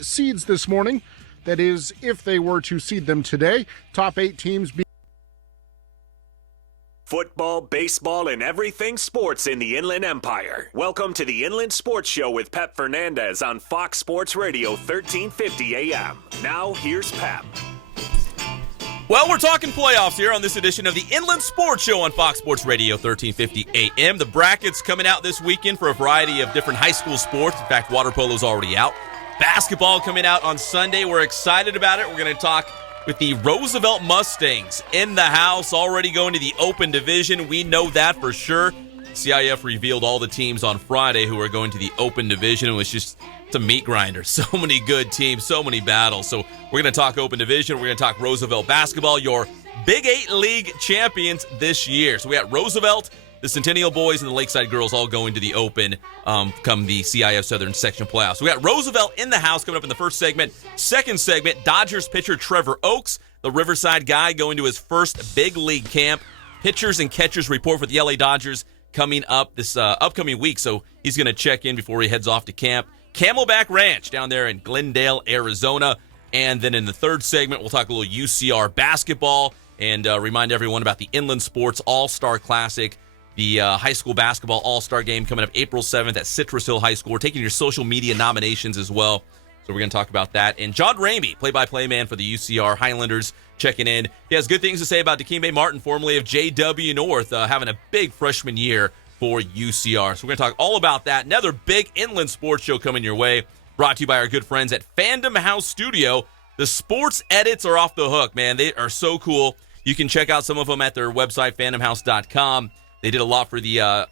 seeds this morning. That is, if they were to seed them today. Top 8 teams being football, baseball, and everything sports in the Inland Empire. Welcome to the Inland Sports Show with Pep Fernandez on Fox Sports Radio 1350 AM. Now, here's Pep. Well, we're talking playoffs here on this edition of the Inland Sports Show on Fox Sports Radio 1350 AM. The brackets coming out this weekend for a variety of different high school sports. In fact, water polo's already out. Basketball coming out on Sunday. We're excited about it. We're going to talk with the Roosevelt Mustangs in the house, already going to the Open Division. We know that for sure. CIF revealed all the teams on Friday who are going to the Open Division. It was just a meat grinder. So many good teams, so many battles. So we're going to talk Open Division. We're going to talk Roosevelt basketball, your Big VIII League champions this year. So we got Roosevelt, the Centennial Boys, and the Lakeside Girls all going to the Open come the CIF Southern Section playoffs. We got Roosevelt in the house coming up in the first segment. Second segment, Dodgers pitcher Trevor Oaks, the Riverside guy, going to his first big league camp. Pitchers and catchers report for the LA Dodgers coming up this upcoming week, so he's going to check in before he heads off to camp. Camelback Ranch down there in Glendale, Arizona. And then in the third segment, we'll talk a little UCR basketball and remind everyone about the Inland Sports All-Star Classic, the high school basketball all-star game coming up April 7th at Citrus Hill High School. We're taking your social media nominations as well, so we're going to talk about that. And John Ramey, play-by-play man for the UCR Highlanders, checking in. He has good things to say about Dikembe Martin, formerly of JW North, having a big freshman year for UCR. So we're going to talk all about that. Another big Inland Sports Show coming your way, brought to you by our good friends at Fandom House Studio. The sports edits are off the hook, man. They are so cool. You can check out some of them at their website, fandomhouse.com. They did a lot for the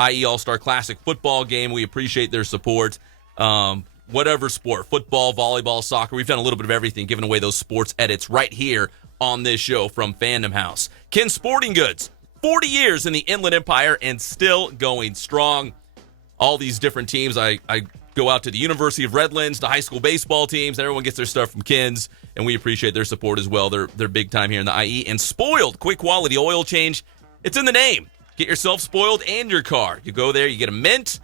IE All-Star Classic football game. We appreciate their support. Whatever sport, football, volleyball, soccer, we've done a little bit of everything, giving away those sports edits right here on this show from Fandom House. Ken Sporting Goods, 40 years in the Inland Empire and still going strong. All these different teams. I go out to the University of Redlands, the high school baseball teams. Everyone gets their stuff from Ken's, and we appreciate their support as well. They're big time here in the IE. And Spoiled, quick quality oil change. It's in the name. Get yourself spoiled and your car. You go there, you get a mint,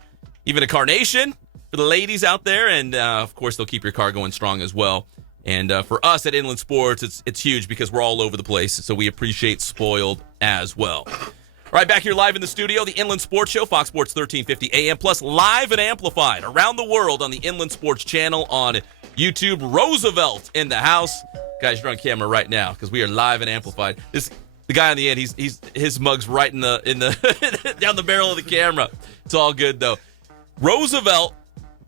even a carnation for the ladies out there, and of course they'll keep your car going strong as well. And for us at Inland Sports, it's huge because we're all over the place, so we appreciate Spoiled as well. All right, back here live in the studio, the Inland Sports Show, Fox Sports 1350 AM, plus live and amplified around the world on the Inland Sports channel on YouTube. Roosevelt in the house. Guys, you're on camera right now because we are live and amplified. The guy on the end, his mug's right in the down the barrel of the camera. It's all good though. Roosevelt,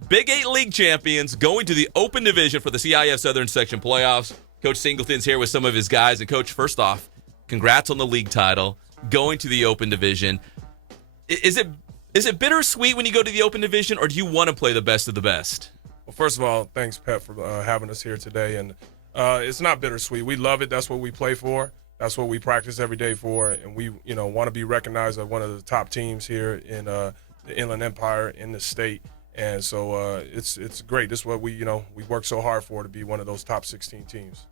Big VIII League champions, going to the Open Division for the CIF Southern Section playoffs. Coach Singleton's here with some of his guys. And Coach, first off, congrats on the league title, going to the Open Division. Is it bittersweet when you go to the Open Division, or do you want to play the best of the best? Well, first of all, thanks, Pep, for having us here today. And it's not bittersweet. We love it. That's what we play for. That's what we practice every day for, and we, want to be recognized as one of the top teams here in the Inland Empire in the state. And so it's great. This is what we work so hard for, to be one of those top 16 teams.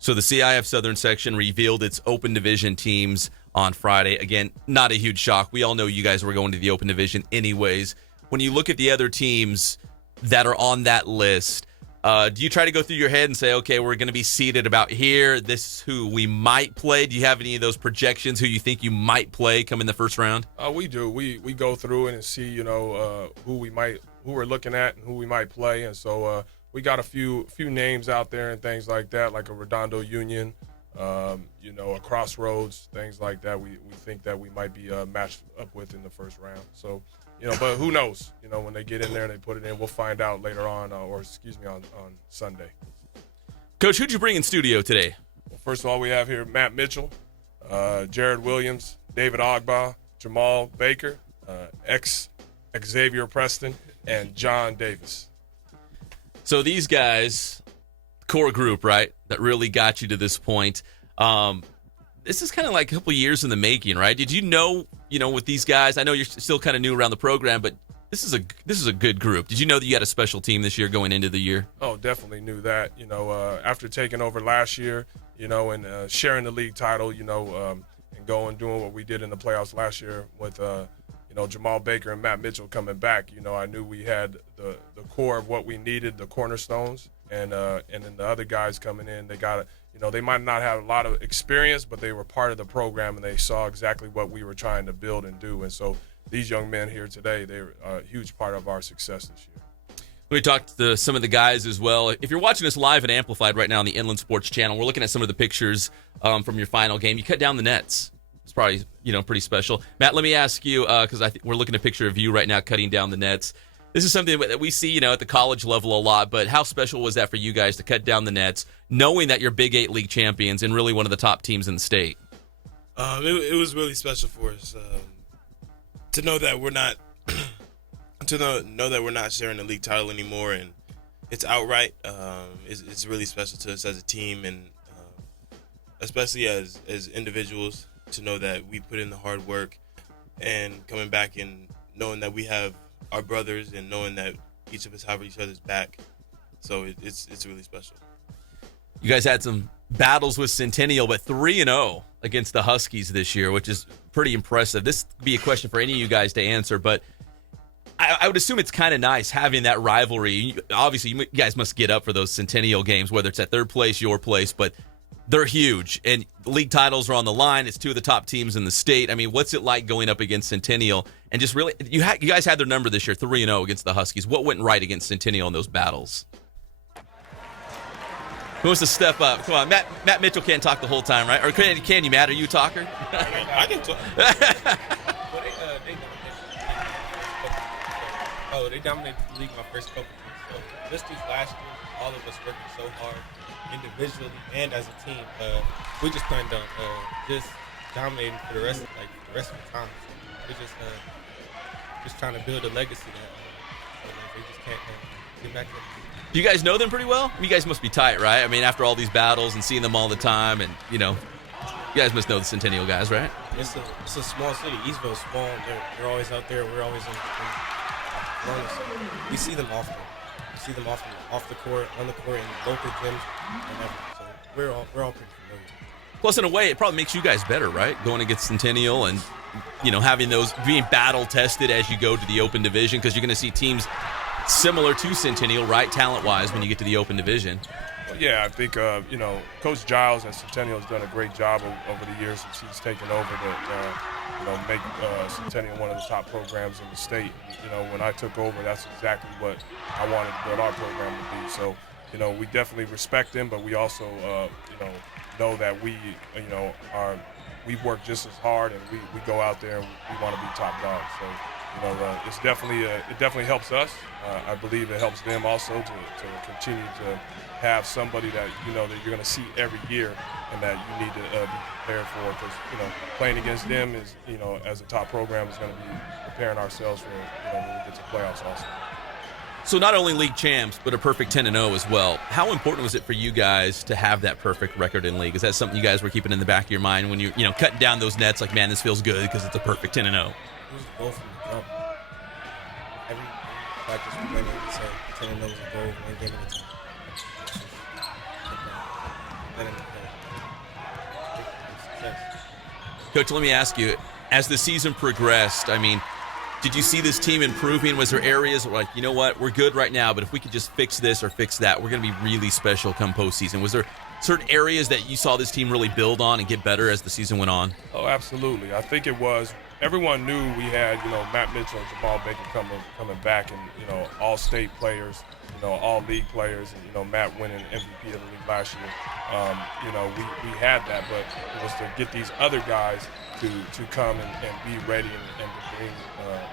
So the CIF Southern Section revealed its Open Division teams on Friday. Again, not a huge shock. We all know you guys were going to the Open Division anyways. When you look at the other teams that are on that list, do you try to go through your head and say, okay, we're going to be seated about here, this is who we might play? Do you have any of those projections, who you think you might play come in the first round? We do. We go through it and see, who we're looking at and who we might play. And so we got a few names out there and things like that, like a Redondo Union, a Crossroads, things like that. We think that we might be matched up with in the first round. So, but who knows? When they get in there and they put it in, we'll find out later on, on Sunday. Coach, who'd you bring in studio today? Well, first of all, we have here Matt Mitchell, Jared Williams, David Ogba, Jamal Baker, Xavier Preston, and John Davis. So these guys, core group, right, that really got you to this point. This is kind of like a couple years in the making, right? Did you know, with these guys, I know you're still kind of new around the program, but this is a good group. Did you know that you had a special team this year going into the year? Oh, definitely knew that. After taking over last year, and sharing the league title, and doing what we did in the playoffs last year with, Jamal Baker and Matt Mitchell coming back, I knew we had the core of what we needed, the cornerstones, and then the other guys coming in, they got they might not have a lot of experience, but they were part of the program and they saw exactly what we were trying to build and do. And so these young men here today, they're a huge part of our success this year. We talked to some of the guys as well. If you're watching us live and amplified right now on the Inland Sports Channel, we're looking at some of the pictures from your final game. You cut down the nets. It's probably, pretty special. Matt, let me ask you, because we're looking at a picture of you right now cutting down the nets. This is something that we see, at the college level a lot, but how special was that for you guys to cut down the nets, knowing that you're Big VIII League champions and really one of the top teams in the state? It was really special for us to know that we're not know that we're not sharing the league title anymore, and it's outright. It's really special to us as a team, and especially as individuals, to know that we put in the hard work and coming back and knowing that we have our brothers and knowing that each of us have each other's back. So it's really special. You guys had some battles with Centennial, but 3-0 against the Huskies this year, which is pretty impressive. This could be a question for any of you guys to answer, but I would assume it's kind of nice having that rivalry. Obviously, you guys must get up for those Centennial games, whether it's at their place, your place, but they're huge, and league titles are on the line. It's two of the top teams in the state. I mean, what's it like going up against Centennial? And just really, you guys had their number this year, 3-0 against the Huskies. What went right against Centennial in those battles? Who wants to step up? Come on, Matt Mitchell can't talk the whole time, right? Or can you, Matt? Are you a talker? I can talk. They dominated the league my first couple weeks. So just these last years, all of us working so hard, individually and as a team. We just planned on just dominating for the rest of the time. So we're just trying to build a legacy that we just can't get back there. Do you guys know them pretty well? You guys must be tight, right? I mean, after all these battles and seeing them all the time, and you guys must know the Centennial guys, right? It's a small city. Eastville's small. They're always out there. We're always in Corona, so we see them often. We see them often off the court, on the court, in local gyms, and everything. So we're all pretty familiar. Plus, in a way, it probably makes you guys better, right? Going against Centennial and having those being battle tested as you go to the Open Division, because you're going to see teams similar to Centennial, right, talent-wise, when you get to the Open Division. Yeah, I think, Coach Giles at Centennial has done a great job over the years since he's taken over to, make Centennial one of the top programs in the state. When I took over, that's exactly what I wanted to build our program to be. So, we definitely respect him, but we also, know that we work just as hard, and we go out there and we want to be top dogs. So, it's definitely it definitely helps us. I believe it helps them also to continue to have somebody that that you're going to see every year and that you need to be prepared for, because playing against them is as a top program is going to be preparing ourselves for when we get to playoffs also. So not only league champs, but a perfect 10-0 as well. How important was it for you guys to have that perfect record in league? Is that something you guys were keeping in the back of your mind when you cutting down those nets? Like, man, this feels good because it's a perfect 10-0. It was a goal from the jump. Every practice we went in, we said 10-0 is a goal, one game at a time. Coach, let me ask you, as the season progressed, did you see this team improving? Was there areas where, like, what, we're good right now, but if we could just fix this or fix that, we're going to be really special come postseason? Was there certain areas that you saw this team really build on and get better as the season went on? Oh, absolutely. I think it was. Everyone knew we had, Matt Mitchell and Jamal Baker coming back, and, all-state players, all league players, and, Matt winning MVP of the league last year. We had that, but it was to get these other guys to come and be ready and to bring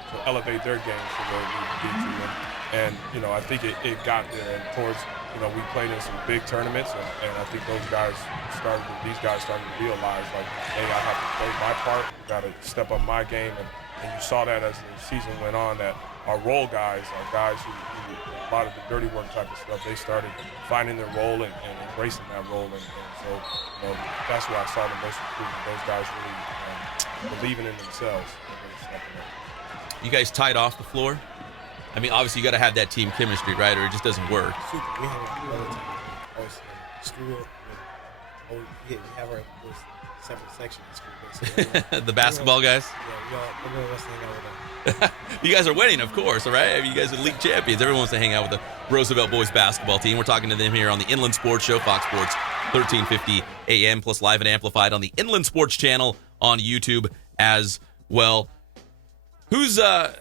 to elevate their game to where we need to be to. And I think it got there. And towards we played in some big tournaments, and I think these guys started to realize, like, hey, I have to play my part. Got to step up my game, and you saw that as the season went on, that our role guys, our guys who a lot of the dirty work type of stuff, they started finding their role and embracing that role. And so that's where I saw the most improvement. Those guys really believing in themselves. And really stepping up. You guys tied off the floor? Obviously you got to have that team chemistry, right? Or it just doesn't work. Super. We have another team. Always screw up. we have our little separate section in school, basically. The basketball guys? Yeah, everyone wants to hang out with them. You guys are winning, of course, all right? I mean, you guys are league champions. Everyone wants to hang out with the Roosevelt boys basketball team. We're talking to them here on the Inland Sports Show, Fox Sports 1350 AM, plus live and amplified on the Inland Sports channel on YouTube as well. I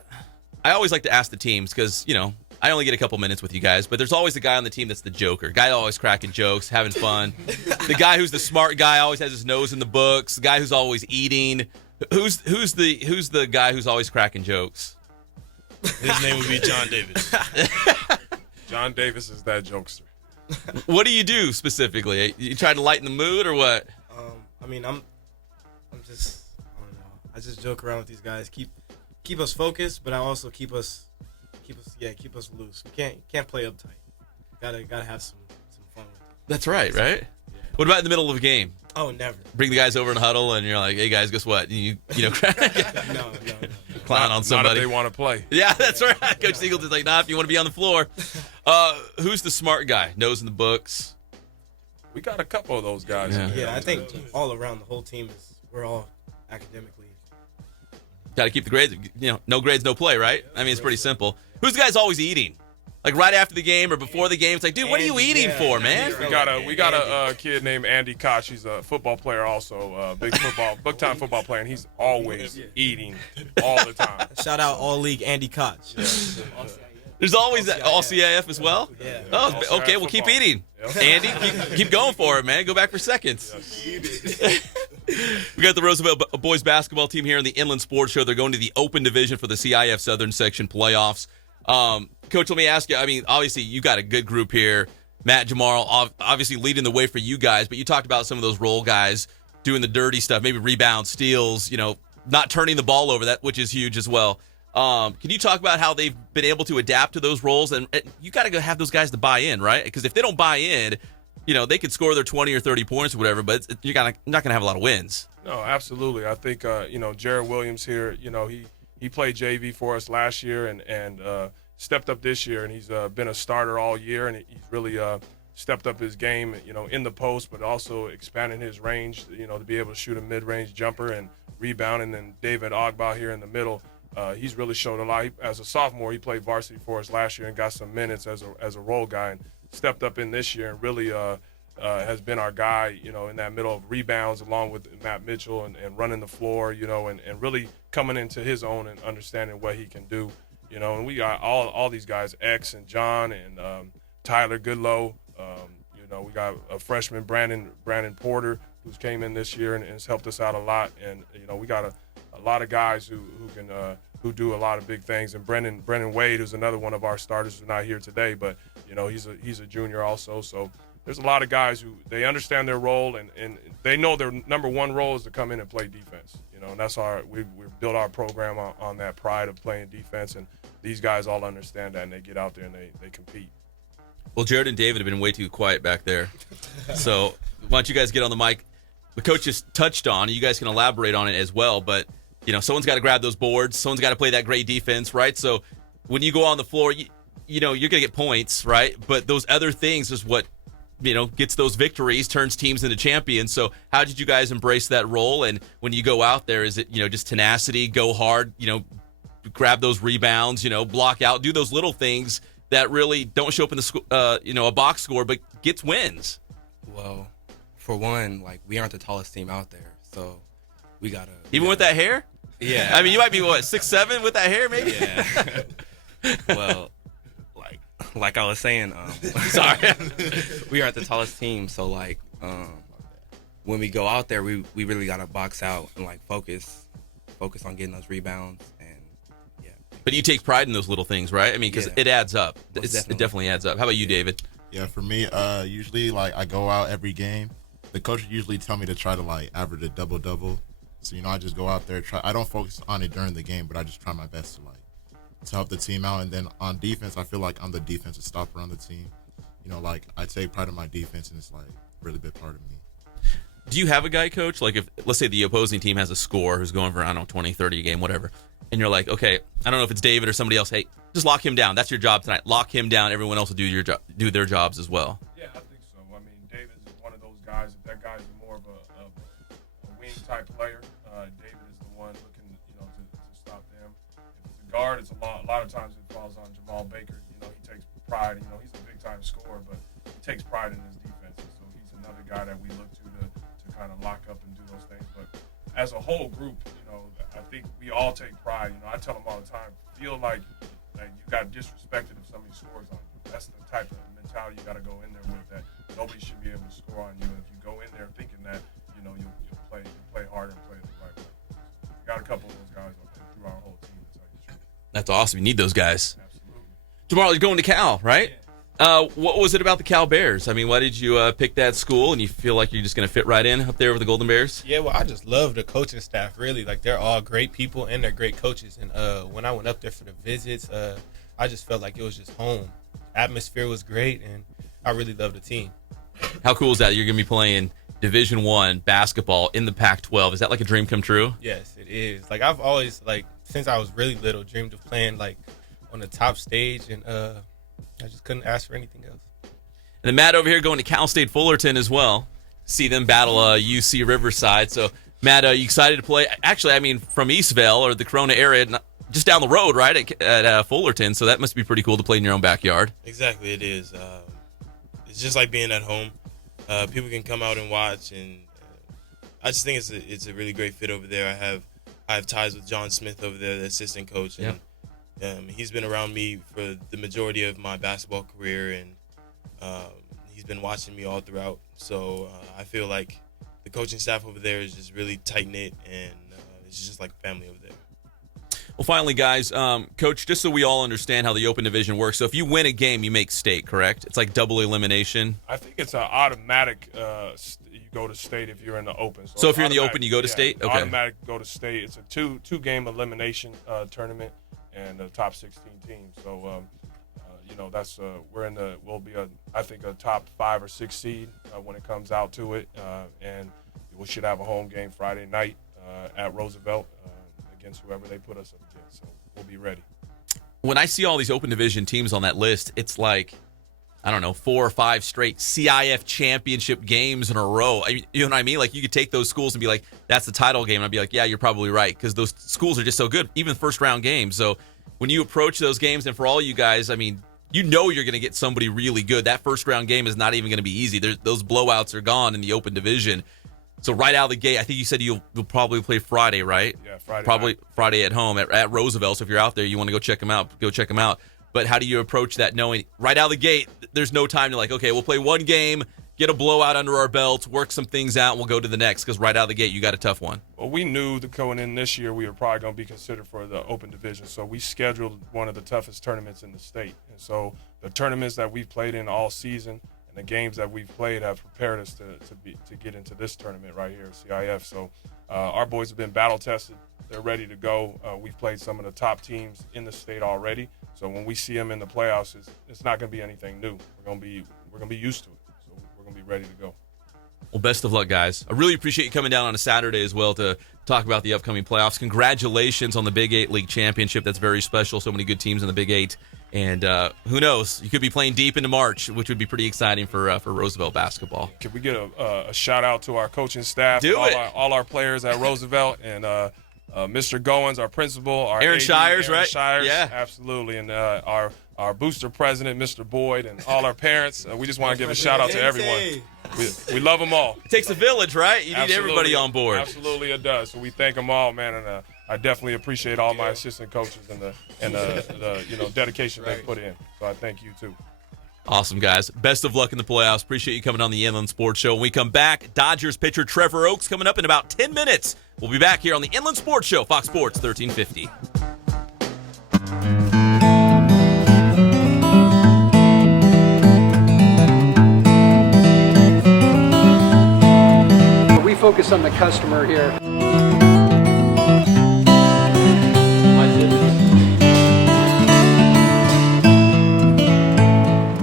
always like to ask the teams because, I only get a couple minutes with you guys, but there's always a guy on the team that's the joker. Guy always cracking jokes, having fun. The guy who's the smart guy always has his nose in the books. The guy who's always eating. Who's the guy who's always cracking jokes? His name would be John Davis. John Davis is that jokester. What do you do specifically? You trying to lighten the mood or what? I'm just, I don't know. I just joke around with these guys, keep us focused, but I also keep us loose. We can't play uptight. Gotta have some fun with it. That's right? Yeah. What about in the middle of a game? Oh, never. Bring the guys over in a huddle, and you're like, "Hey guys, guess what? You No. clown on somebody." Not if they want to play. Yeah, that's right. Coach Singleton's like, "Nah, if you want to be on the floor." Who's the smart guy? Nose in the books. We got a couple of those guys. Yeah. Yeah, I think all around the whole team we're all academically. Got to keep the grades. No grades, no play, right? I mean, it's pretty simple. Who's the guy's always eating? Like right after the game or before the game, it's like, dude, what are you eating for, man? We got a kid named Andy Koch. He's a football player also, big time football player, and he's always eating all the time. Shout out all league Andy Koch. There's always that all CIF as well. Yeah. Oh, okay. Well, keep eating, Andy. Keep going for it, man. Go back for seconds. We got the Roosevelt boys basketball team here in the Inland Sports Show. They're going to the Open Division for the CIF Southern Section playoffs. Coach, let me ask you. I mean, obviously you got a good group here. Matt Jamal, obviously leading the way for you guys. But you talked about some of those role guys doing the dirty stuff, maybe rebounds, steals. Not turning the ball over, which is huge as well. Can you talk about how they've been able to adapt to those roles? And you got to go have those guys to buy in, right? Because if they don't buy in, they could score their 20 or 30 points or whatever, but you're not going to have a lot of wins. No, absolutely. I think, Jared Williams here, he played JV for us last year and stepped up this year, and he's been a starter all year, and he's really stepped up his game, in the post, but also expanding his range, to be able to shoot a mid-range jumper and rebound. And then David Ogba here in the middle. He's really showed a lot. As a sophomore, he played varsity for us last year and got some minutes as a role guy, and stepped up in this year and really has been our guy, in that middle of rebounds along with Matt Mitchell and running the floor, and really coming into his own and understanding what he can do, and we got all these guys, X and John and Tyler Goodlow. We got a freshman, Brandon Porter, who's came in this year and has helped us out a lot. And, we got a lot of guys who can who do a lot of big things. And Brennan Wade, who's another one of our starters, who's not here today, but he's a junior also. So there's a lot of guys who they understand their role and they know their number one role is to come in and play defense. And that's we built our program on that pride of playing defense. And these guys all understand that, and they get out there and they compete. Well, Jared and David have been way too quiet back there. So why don't you guys get on the mic? The coach just touched on, you guys can elaborate on it as well, but someone's got to grab those boards. Someone's got to play that great defense, right? So when you go on the floor, you're going to get points, right? But those other things is what, gets those victories, turns teams into champions. So how did you guys embrace that role? And when you go out there, is it, just tenacity, go hard, grab those rebounds, block out, do those little things that really don't show up in the a box score, but gets wins? Well, for one, we aren't the tallest team out there, so we gotta. Even with that hair? Yeah. I mean, you might be 6'7" with that hair, maybe. Yeah. Well, like I was saying, sorry, we aren't the tallest team, so when we go out there, we really gotta box out and focus on getting those rebounds. But you take pride in those little things, right? I mean, because it adds up. It definitely adds up. How about you, David? Yeah, for me, usually I go out every game. The coach usually tell me to try to average a double-double. So, I just go out there, try. I don't focus on it during the game, but I just try my best to help the team out. And then on defense, I feel like I'm the defensive stopper on the team. I take pride in my defense, and it's a really big part of me. Do you have a guy, coach? If, let's say the opposing team has a score who's going for, 20, 30 a game, whatever. And you're like, okay, I don't know if it's David or somebody else. Hey, just lock him down. That's your job tonight. Lock him down. Everyone else will do their jobs as well. Yeah, I think so. I mean, David is one of those guys guys. If that guy's more of a wing type player, David is the one looking, to stop them. If it's a guard, it's a lot of times it falls on Jamal Baker. He takes pride. He's a big time scorer, but he takes pride in his defense. So he's another guy that we look to kind of lock up and do those things. But as a whole group, I think we all take pride. I tell them all the time, feel like you got disrespected if somebody scores on you. That's the type of mentality you got to go in there with, that nobody should be able to score on you. If you go in there thinking that, you'll play harder and play it the right way. We got a couple of those guys through our whole team, to tell you the truth. That's awesome. You need those guys. Absolutely. Tomorrow you're going to Cal, right? What was it about the Cal Bears? I mean, why did you pick that school, and you feel like you're just going to fit right in up there with the Golden Bears? Yeah, well, I just love the coaching staff, really. Like, they're all great people, and they're great coaches. And when I went up there for the visits, I just felt like it was just home. Atmosphere was great, and I really loved the team. How cool is that? You're going to be playing Division I basketball in the Pac-12. Is that like a dream come true? Yes, it is. Like, I've always, since I was really little, dreamed of playing, on the top stage, and I just couldn't ask for anything else. And then Matt over here going to Cal State Fullerton as well. See them battle UC Riverside. So, Matt, are you excited to play? Actually, I mean, from Eastvale or the Corona area, just down the road, right, at Fullerton. So that must be pretty cool to play in your own backyard. Exactly, it is. It's just like being at home. People can come out and watch, and I just think it's a really great fit over there. I have ties with John Smith over there, the assistant coach, and he's been around me for the majority of my basketball career, and he's been watching me all throughout. So I feel like the coaching staff over there is just really tight-knit, and it's just like family over there. Well, finally, guys, Coach, just so we all understand how the Open Division works, so if you win a game, you make state, correct? It's like double elimination? I think it's an automatic you go to state if you're in the Open. So if you're in the Open, you go to state? Okay. Automatic go to state. It's a two-game elimination tournament and the top 16 teams. So, that's we'll be I think a top 5 or 6 seed when it comes out to it, and we should have a home game Friday night at Roosevelt against whoever they put us up against. So we'll be ready. When I see all these Open Division teams on that list, it's like, I don't know, 4 or 5 straight CIF championship games in a row. I mean, you know what I mean? Like, you could take those schools and be like, that's the title game. And I'd be like, yeah, you're probably right, because those schools are just so good, even first-round games. So when you approach those games, and for all you guys, I mean, you're going to get somebody really good. That first-round game is not even going to be easy. Those blowouts are gone in the Open Division. So right out of the gate, I think you said you'll probably play Friday, right? Yeah, Friday. Probably night. Friday at home at Roosevelt. So if you're out there, you want to go check them out, go check them out. But how do you approach that knowing right out of the gate, there's no time to like, okay, we'll play one game, get a blowout under our belts, work some things out, and we'll go to the next, because right out of the gate, you got a tough one. Well, we knew that going in this year, we were probably going to be considered for the Open Division. So we scheduled one of the toughest tournaments in the state. And so the tournaments that we've played in all season and the games that we've played have prepared us to get into this tournament right here, CIF. So our boys have been battle tested. They're ready to go. We've played some of the top teams in the state already. So when we see them in the playoffs, it's not going to be anything new. We're going to be used to it. So we're going to be ready to go. Well, best of luck, guys. I really appreciate you coming down on a Saturday as well to talk about the upcoming playoffs. Congratulations on the Big VIII League Championship. That's very special. So many good teams in the Big 8. And who knows? You could be playing deep into March, which would be pretty exciting for Roosevelt basketball. Can we get a shout-out to our coaching staff, all our players at Roosevelt, and Mr. Goins, our principal, our Aaron AD, Shires, Aaron right? Shires, Yeah, absolutely, and our booster president, Mr. Boyd, and all our parents. We just want to give a shout-out to everyone. We love them all. It takes a village, right? You need Absolutely. everybody on board. Absolutely, it does. So we thank them all, man, and I definitely appreciate all my assistant coaches and the dedication they put in. So I thank you too. Awesome, guys. Best of luck in the playoffs. Appreciate you coming on the Inland Sports Show. When we come back, Dodgers pitcher Trevor Oaks coming up in about 10 minutes. We'll be back here on the Inland Sports Show, Fox Sports 1350. We focus on the customer here.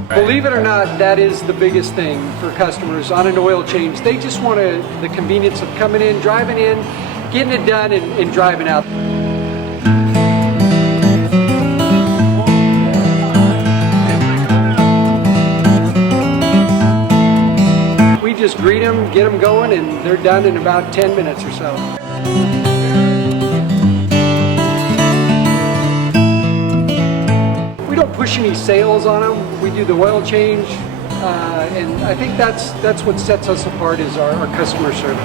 Believe it or not, that is the biggest thing for customers on an oil change. They just want the convenience of coming in, driving in, getting it done, and driving out. We just greet them, get them going, and they're done in about 10 minutes or so. We don't push any sales on them. We do the oil change, and I think that's what sets us apart is our customer service.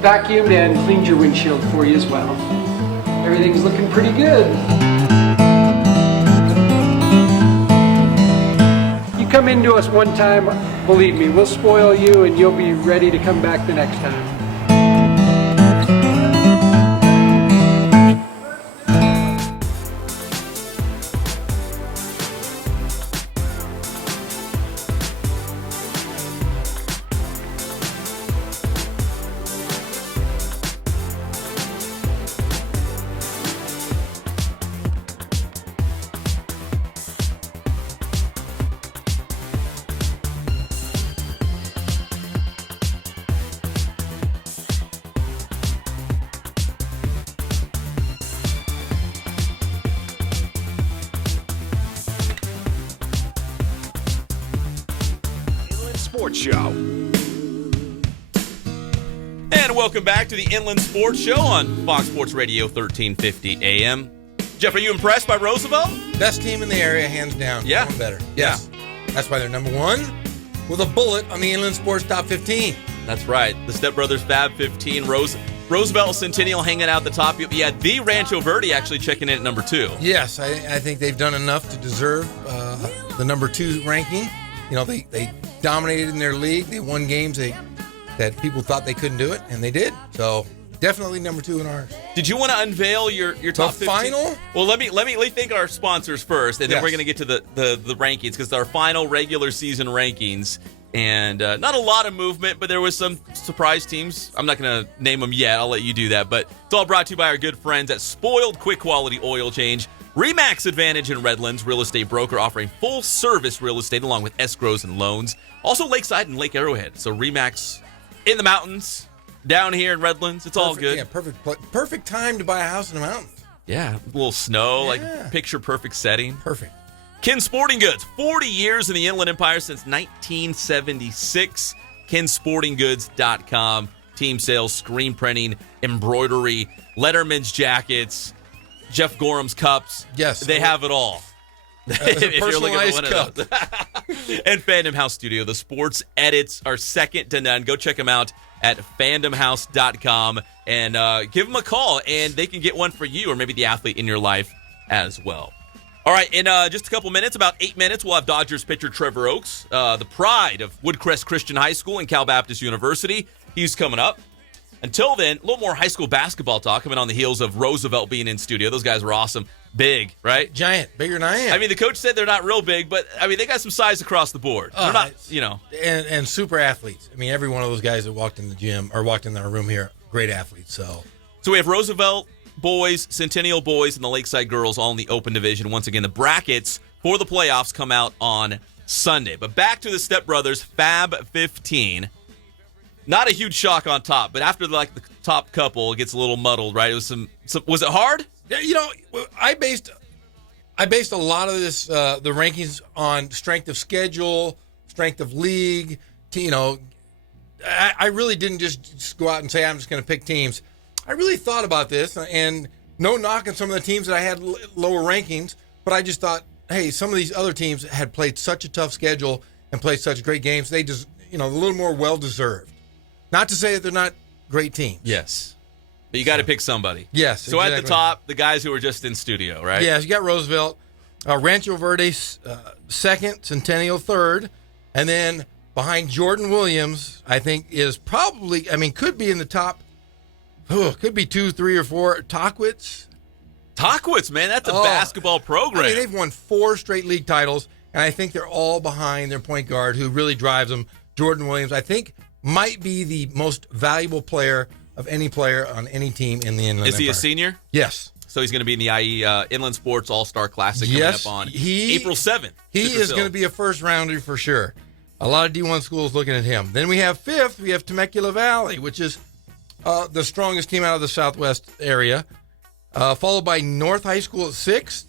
Vacuumed and cleaned your windshield for you as well. Everything's looking pretty good. You come into us one time, believe me, we'll spoil you and you'll be ready to come back the next time. Sports Show. And welcome back to the Inland Sports Show on Fox Sports Radio 1350 AM. Jeff, are you impressed by Roosevelt? Best team in the area, hands down. Yeah. No one better. Yes. Yeah. That's why they're number one with a bullet on the Inland Sports Top 15. That's right. The Step Brothers Fab 15. Roosevelt Centennial hanging out the top. You had the Rancho Verde actually checking in at number 2. Yes, I think they've done enough to deserve the number 2 ranking. You know, they dominated in their league. They won games that people thought they couldn't do it, and they did. So definitely number 2 in ours. Did you want to unveil your top 15? Final? Well, let me thank our sponsors first, and then Yes. we're going to get to the rankings because our final regular season rankings. And not a lot of movement, but there was some surprise teams. I'm not going to name them yet. I'll let you do that. But it's all brought to you by our good friends at Spoiled Quick Quality Oil Change. Remax Advantage in Redlands, real estate broker offering full-service real estate along with escrows and loans. Also Lakeside and Lake Arrowhead. So Remax in the mountains, down here in Redlands. It's all good. Yeah, perfect time to buy a house in the mountains. Yeah, a little snow, Yeah. like picture-perfect setting. Perfect. Ken Sporting Goods, 40 years in the Inland Empire since 1976. KenSportingGoods.com. Team sales, screen printing, embroidery, Letterman's jackets, Jeff Gorham's cups. Yes. They have it all. A personalized cup. And Fandom House Studio. The sports edits are second to none. Go check them out at fandomhouse.com and give them a call, and they can get one for you or maybe the athlete in your life as well. All right, in just a couple minutes, about 8 minutes, we'll have Dodgers pitcher Trevor Oaks, the pride of Woodcrest Christian High School and Cal Baptist University. He's coming up. Until then, a little more high school basketball talk coming on the heels of Roosevelt being in studio. Those guys were awesome. Big, right? Giant, bigger than I am. I mean, the coach said they're not real big, but, I mean, they got some size across the board. They're not, you know. And super athletes. I mean, every one of those guys that walked in the gym or walked in our room here, great athletes. So we have Roosevelt boys, Centennial boys, and the Lakeside girls all in the open division. Once again, the brackets for the playoffs come out on Sunday. But back to the Step Brothers, Fab 15. Not a huge shock on top, but after the top couple, it gets a little muddled, right? It was was it hard? you know, I based a lot of this the rankings on strength of schedule, strength of league. You know, I really didn't just go out and say I'm just going to pick teams. I really thought about this, and no knock on some of the teams that I had lower rankings, but I just thought, hey, some of these other teams had played such a tough schedule and played such great games. They just, a little more well-deserved. Not to say that they're not great teams. Yes. But you got to pick somebody. Yes. So exactly. At the top, the guys who were just in studio, right? Yes, you got Roosevelt, Rancho Verde second, Centennial third, and then behind Jordan Williams, I think is probably, could be in the top, could be 2, 3, or 4. Tockwitz, man, that's a basketball program. They've won 4 straight league titles, and I think they're all behind their point guard who really drives them. Jordan Williams, I think, might be the most valuable player of any player on any team in the Inland Is he Empire. a senior? Yes. So he's going to be in the IE Inland Sports All-Star Classic coming up on April 7th. He is going to be a first-rounder for sure. A lot of D1 schools looking at him. Then we have fifth, we have Temecula Valley, which is the strongest team out of the Southwest area, followed by North High School at 6th,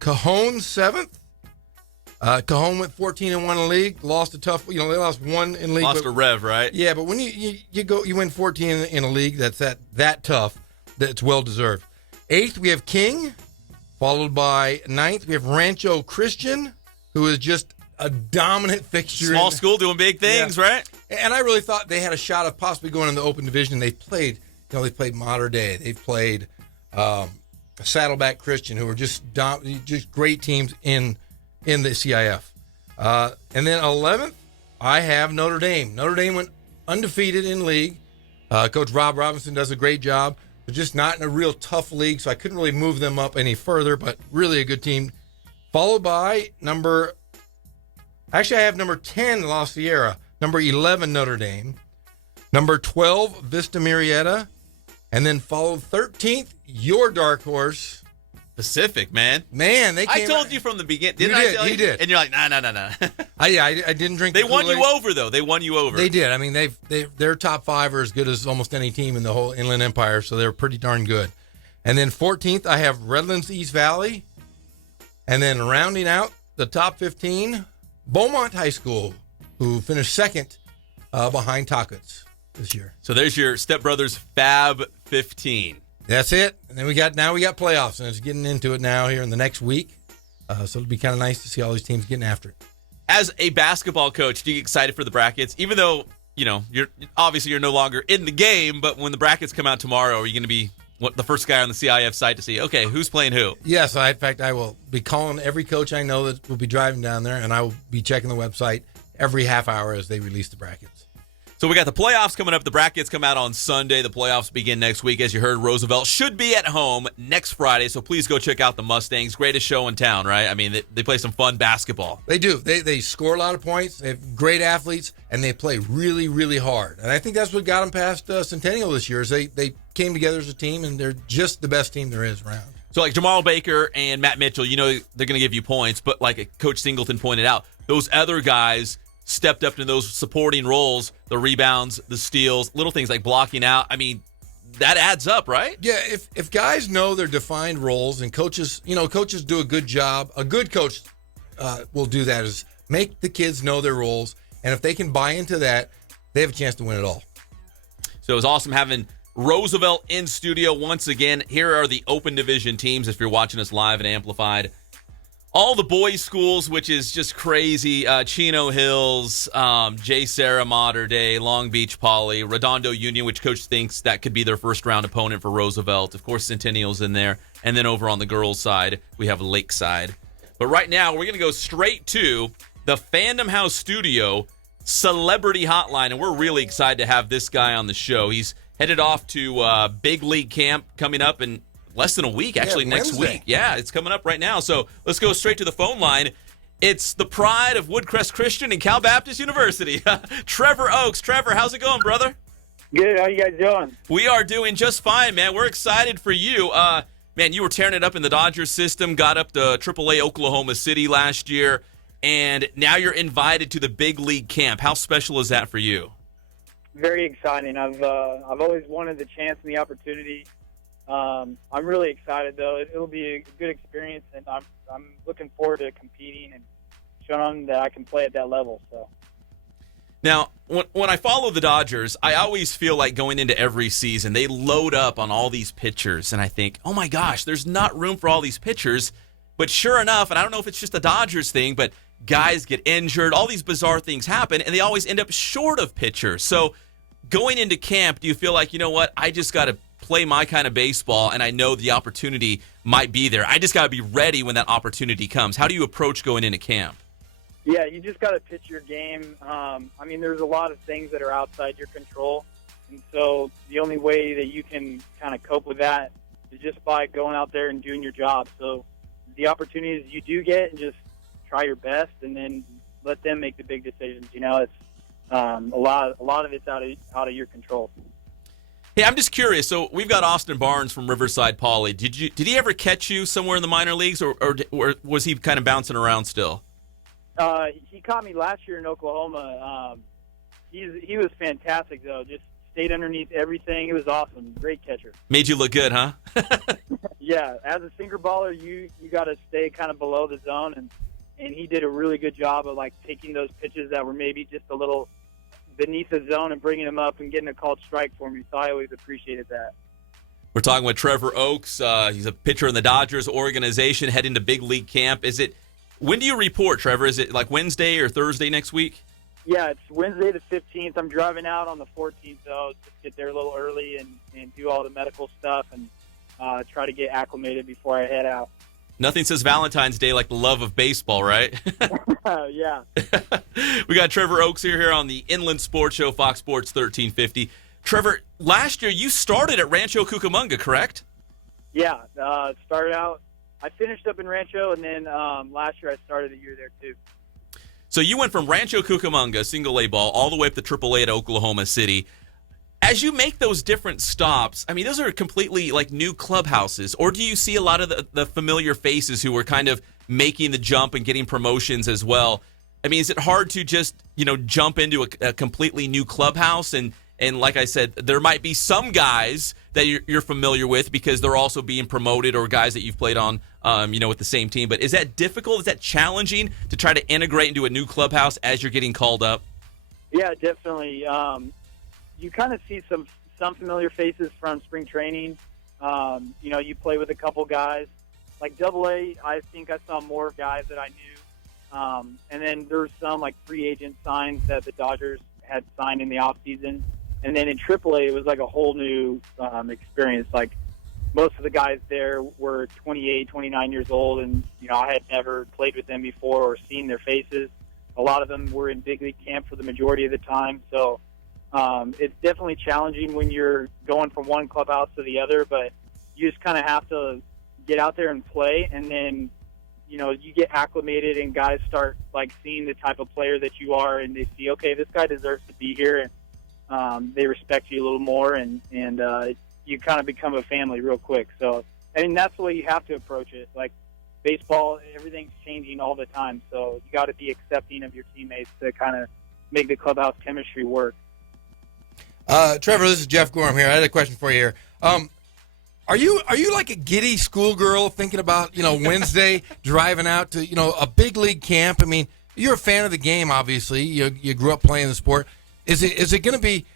Cajon 7th, Cajon went 14-1 in league, lost a tough. They lost one in league. Lost a rev, right? Yeah, but when you win 14 in a league that's that tough, that's well deserved. 8th we have King, followed by 9th we have Rancho Christian, who is just a dominant fixture. Small school doing big things, right? And I really thought they had a shot of possibly going in the open division. They played Mater Dei. They played Saddleback Christian, who are just great teams in the CIF. And then 11th, I have Notre Dame. Notre Dame went undefeated in league. Coach Rob Robinson does a great job. They're just not in a real tough league, so I couldn't really move them up any further, but really a good team. Followed by I have number 10, La Sierra. Number 11, Notre Dame. Number 12, Vista Marietta. And then followed 13th, your dark horse, Pacific, man. Man, they came I told you from the beginning. You Didn't I did, tell you? He did. And you're like, nah. I didn't drink They the won Kool-Aid. you over, though. They won you over. They did. I mean, their top 5 are as good as almost any team in the whole Inland Empire, so they're pretty darn good. And then 14th, I have Redlands East Valley. And then rounding out the top 15, Beaumont High School, who finished 2nd behind Talcott's this year. So there's your stepbrothers Fab 15. That's it. And then we got playoffs, and it's getting into it now here in the next week. So it'll be kind of nice to see all these teams getting after it. As a basketball coach, do you get excited for the brackets? Even though, you're no longer in the game, but when the brackets come out tomorrow, are you going to be the first guy on the CIF site to see, okay, who's playing who? Yes, in fact, I will be calling every coach I know that will be driving down there, and I will be checking the website every half hour as they release the brackets. So we got the playoffs coming up. The brackets come out on Sunday. The playoffs begin next week. As you heard, Roosevelt should be at home next Friday, so please go check out the Mustangs. Greatest show in town, right? I mean, they play some fun basketball. They do. They score a lot of points. They have great athletes, and they play really, really hard. And I think that's what got them past Centennial this year is they came together as a team, and they're just the best team there is around. So like Jamal Baker and Matt Mitchell, they're going to give you points, but like Coach Singleton pointed out, those other guys stepped up to those supporting roles, the rebounds, the steals, little things like blocking out. I mean, that adds up, right? Yeah, if guys know their defined roles and coaches do a good job, a good coach will do that is make the kids know their roles. And if they can buy into that, they have a chance to win it all. So it was awesome having Roosevelt in studio once again. Here are the open division teams if you're watching us live and amplified. All the boys' schools, which is just crazy. Chino Hills, J. Sarah Mater Dei, Long Beach Poly, Redondo Union, which coach thinks that could be their first-round opponent for Roosevelt. Of course, Centennial's in there. And then over on the girls' side, we have Lakeside. But right now, we're going to go straight to the Fandom House Studio Celebrity Hotline, and we're really excited to have this guy on the show. He's headed off to Big League Camp coming up in less than a week, actually, next week. Yeah, it's coming up right now. So let's go straight to the phone line. It's the pride of Woodcrest Christian and Cal Baptist University, Trevor Oaks. Trevor, how's it going, brother? Good. How you guys doing? We are doing just fine, man. We're excited for you. Man, you were tearing it up in the Dodgers system, got up to AAA Oklahoma City last year, and now you're invited to the Big League Camp. How special is that for you? Very exciting. I've always wanted the chance and the opportunity. I'm really excited, though. It'll be a good experience, and I'm looking forward to competing and showing them that I can play at that level. So, now, when I follow the Dodgers, I always feel like going into every season, they load up on all these pitchers, and I think, oh my gosh, there's not room for all these pitchers. But sure enough, and I don't know if it's just a Dodgers thing, but guys get injured, all these bizarre things happen, and they always end up short of pitchers. So going into camp, do you feel like, you know what, I just got to play my kind of baseball, and I know the opportunity might be there. I just got to be ready when that opportunity comes. How do you approach going into camp? Yeah, you just got to pitch your game. I mean, there's a lot of things that are outside your control, and so the only way that you can kind of cope with that is just by going out there and doing your job. So the opportunities you do get, and just try your best, and then let them make the big decisions. You know, it's a lot of it's out of your control. Hey, I'm just curious. So we've got Austin Barnes from Riverside Poly. Did he ever catch you somewhere in the minor leagues, or was he kind of bouncing around still? He caught me last year in Oklahoma. He was fantastic, though. Just stayed underneath everything. It was awesome. Great catcher. Made you look good, huh? Yeah, as a sinker baller, you got to stay kind of below the zone and he did a really good job of like taking those pitches that were maybe just a little beneath the zone and bringing them up and getting a called strike for me. So I always appreciated that. We're talking with Trevor Oaks. He's a pitcher in the Dodgers organization heading to big league camp. When do you report, Trevor? Is it like Wednesday or Thursday next week? Yeah, it's Wednesday the 15th. I'm driving out on the 14th, though, just get there a little early and do all the medical stuff and try to get acclimated before I head out. Nothing says Valentine's Day like the love of baseball, right? Yeah. We got Trevor Oaks here on the Inland Sports Show, Fox Sports 1350. Trevor, last year you started at Rancho Cucamonga, correct? Yeah, started out. I finished up in Rancho, and then last year I started a year there, too. So you went from Rancho Cucamonga, single A ball, all the way up to Triple A to Oklahoma City. As you make those different stops, I mean, those are completely like new clubhouses, or do you see a lot of the familiar faces who were kind of making the jump and getting promotions as well? I mean, is it hard to just, jump into a completely new clubhouse? And like I said, there might be some guys that you're familiar with because they're also being promoted, or guys that you've played on, with the same team. But is that difficult? Is that challenging to try to integrate into a new clubhouse as you're getting called up? Yeah, definitely. You kind of see some familiar faces from spring training. You play with a couple guys. Like Double-A, I think I saw more guys that I knew. And then there's some like free agent signs that the Dodgers had signed in the offseason. And then in Triple-A, it was like a whole new experience. Like most of the guys there were 28, 29 years old, and, I had never played with them before or seen their faces. A lot of them were in big league camp for the majority of the time. So it's definitely challenging when you're going from one clubhouse to the other, but you just kind of have to get out there and play, and then, you get acclimated and guys start like seeing the type of player that you are, and they see, okay, this guy deserves to be here, and they respect you a little more, and you kind of become a family real quick. So, I mean, that's the way you have to approach it. Like baseball, everything's changing all the time, so you got to be accepting of your teammates to kind of make the clubhouse chemistry work. Trevor, this is Jeff Gorham here. I had a question for you here. Are you like a giddy schoolgirl thinking about, Wednesday driving out to, a big league camp? I mean, you're a fan of the game, obviously. You grew up playing the sport. Is it going to be,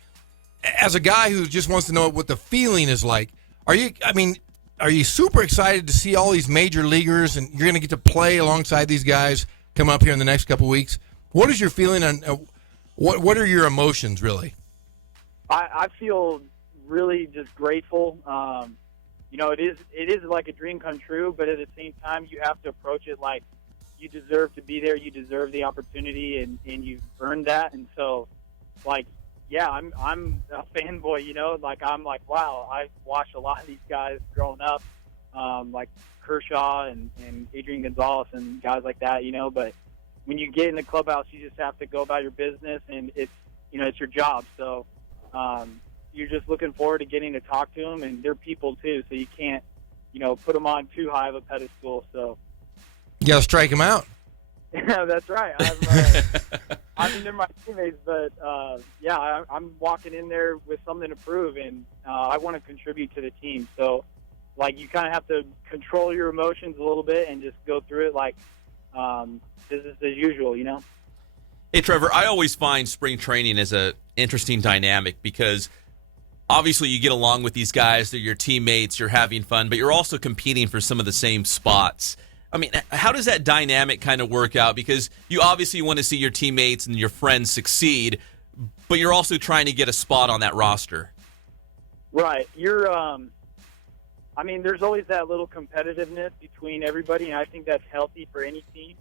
as a guy who just wants to know what the feeling is like, are you super excited to see all these major leaguers, and you're going to get to play alongside these guys coming up here in the next couple of weeks? What is your feeling on what are your emotions, really? I feel really just grateful. It is like a dream come true, but at the same time, you have to approach it like you deserve to be there. You deserve the opportunity, and you've earned that. And so, like, yeah, I'm a fanboy. I'm like, wow, I've watched a lot of these guys growing up, like Kershaw and Adrian Gonzalez and guys like that. But when you get in the clubhouse, you just have to go about your business, and it's your job. So. You're just looking forward to getting to talk to them, and they're people too, so you can't, put them on too high of a pedestal. So you got to strike them out. Yeah, that's right. They're my teammates, but I'm walking in there with something to prove, and I want to contribute to the team. So, like, you kind of have to control your emotions a little bit and just go through it like business as usual, Hey, Trevor, I always find spring training as a interesting dynamic because obviously you get along with these guys, they're your teammates, you're having fun, but you're also competing for some of the same spots. I mean, how does that dynamic kind of work out? Because you obviously want to see your teammates and your friends succeed, but you're also trying to get a spot on that roster. Right. There's always that little competitiveness between everybody, and I think that's healthy for any team.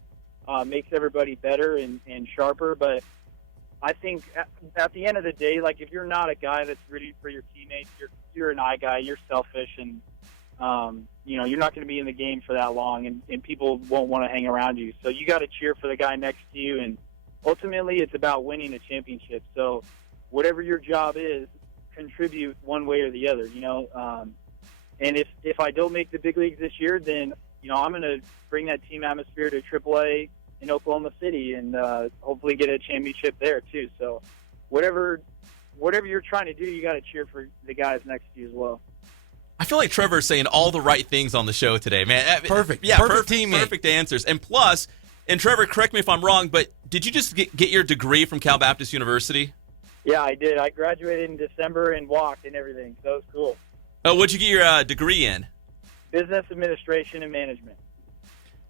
Makes everybody better and sharper, but I think at the end of the day, like, if you're not a guy that's rooting for your teammates, you're an I guy, you're selfish, and you're not going to be in the game for that long, and people won't want to hang around you. So you got to cheer for the guy next to you, and ultimately it's about winning a championship. So whatever your job is, contribute one way or the other. And if I don't make the big leagues this year, then I'm going to bring that team atmosphere to AAA in Oklahoma City and hopefully get a championship there too. So whatever you're trying to do, you got to cheer for the guys next to you as well. I feel like Trevor's saying all the right things on the show today, man. Perfect. Yeah, perfect teammate. Perfect answers. And plus, And Trevor, correct me if I'm wrong, but did you just get your degree from Cal Baptist University? Yeah, I did. I graduated in December and walked and everything, so it was cool. Oh, what'd you get your degree in? Business administration and management.